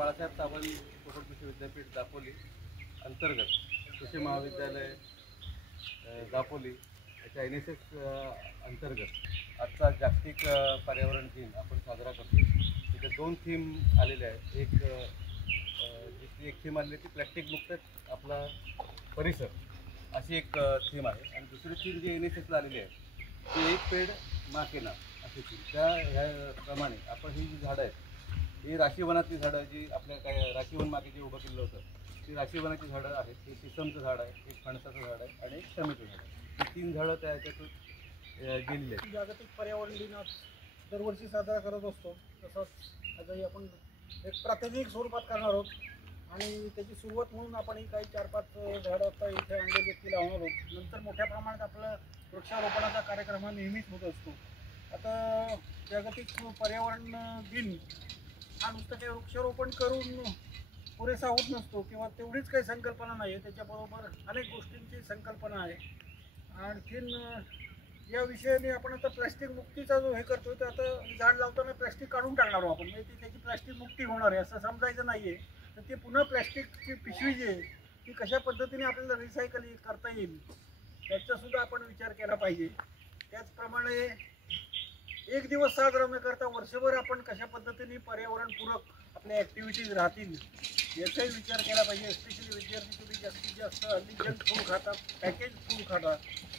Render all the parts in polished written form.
बाळासाहेब सावंत कोकण कृषी विद्यापीठ दापोली अंतर्गत कृषी महाविद्यालय दापोली याच्या NSS अंतर्गत आजचा जागतिक पर्यावरण दिन आपण साजरा करतो। तिथे दोन थीम आलेले आहेत। एक थीम आलेली ती प्लॅस्टिक मुक्त आपला परिसर अशी एक थीम आहे आणि दुसरी थीम जी NSSला आलेली आहे ती एक पेड माँ के नाम अशी थीम। ह्याप्रमाणे आपण ही जी झाडं आहेत ही राशी वनातली झाडं जी आपल्या काय राशी वन मागे जे उभं केलं होतं ती राशी वनाची झाडं आहेत। हे सिसमचं झाड आहे, एक फणसाचं झाड आहे आणि एक शमीचं झाड आहे। ही तीन झाडं त्या ह्याच्यातून गेलेली आहेत। जागतिक पर्यावरण दिन दरवर्षी साजरा करत असतो, तसंच आजही आपण एक प्रातिनिधिक स्वरूपात करणार आहोत आणि त्याची सुरुवात म्हणून आपण ही काही 4-5 झाडं आता इथे आणलेली ती लावणार आहोत। नंतर मोठ्या प्रमाणात आपलं वृक्षारोपणाचा कार्यक्रम हा नेहमीच होत असतो। आता जागतिक पर्यावरण दिन हा नुसतं काही वृक्षारोपण करून पुरेसा होत नसतो किंवा तेवढीच काही संकल्पना नाही आहे, त्याच्याबरोबर अनेक गोष्टींची संकल्पना आहे। आणखीन या विषयाने आपण आता प्लॅस्टिक मुक्तीचा जो हे करतोय तर आता झाड लावताना प्लॅस्टिक काढून टाकणार आहोत आपण, म्हणजे त्याची प्लॅस्टिक मुक्ती होणार आहे असं समजायचं नाही आहे। तर ते पुन्हा प्लॅस्टिकची पिशवी जी आहे ती कशा पद्धतीने आपल्याला रिसायकल करता येईल त्याचासुद्धा आपण विचार केला पाहिजे। त्याचप्रमाणे एक दिवस साजरा न करता वर्षभर आपण कशा पद्धतीने पर्यावरणपूरक आपल्या ॲक्टिव्हिटीज राहतील याचाही विचार केला पाहिजे। एस्पेशली विद्यार्थी तुम्ही जास्तीत जास्त हल्ली जंक फूड खातात, पॅकेज फूड खातात,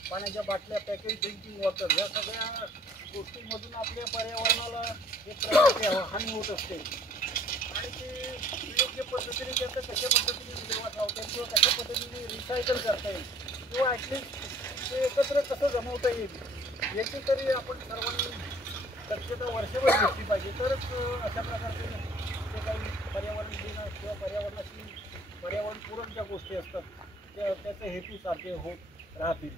पाण्याच्या बाटल्या, पॅकेज ड्रिंकिंग वॉटर या सगळ्या गोष्टींमधून आपल्या पर्यावरणाला एक प्रकारची हानी होत असते आणि ते योग्य पद्धतीने त्याचं कशा पद्धतीने विल्हेवाट लावता येईल किंवा कशा पद्धतीने रिसायकल करता येईल किंवा ॲटलिस्ट ते एकत्र कसं जमवता येईल याची तरी आपण सर्वांनी दक्षता वर्षभर घेतली पाहिजे, तरच अशा प्रकारचे जे काही पर्यावरण दिन किंवा पर्यावरणाशी पर्यावरणपूरक ज्या गोष्टी असतात त्याचे हेतू सारखे होत राहतील।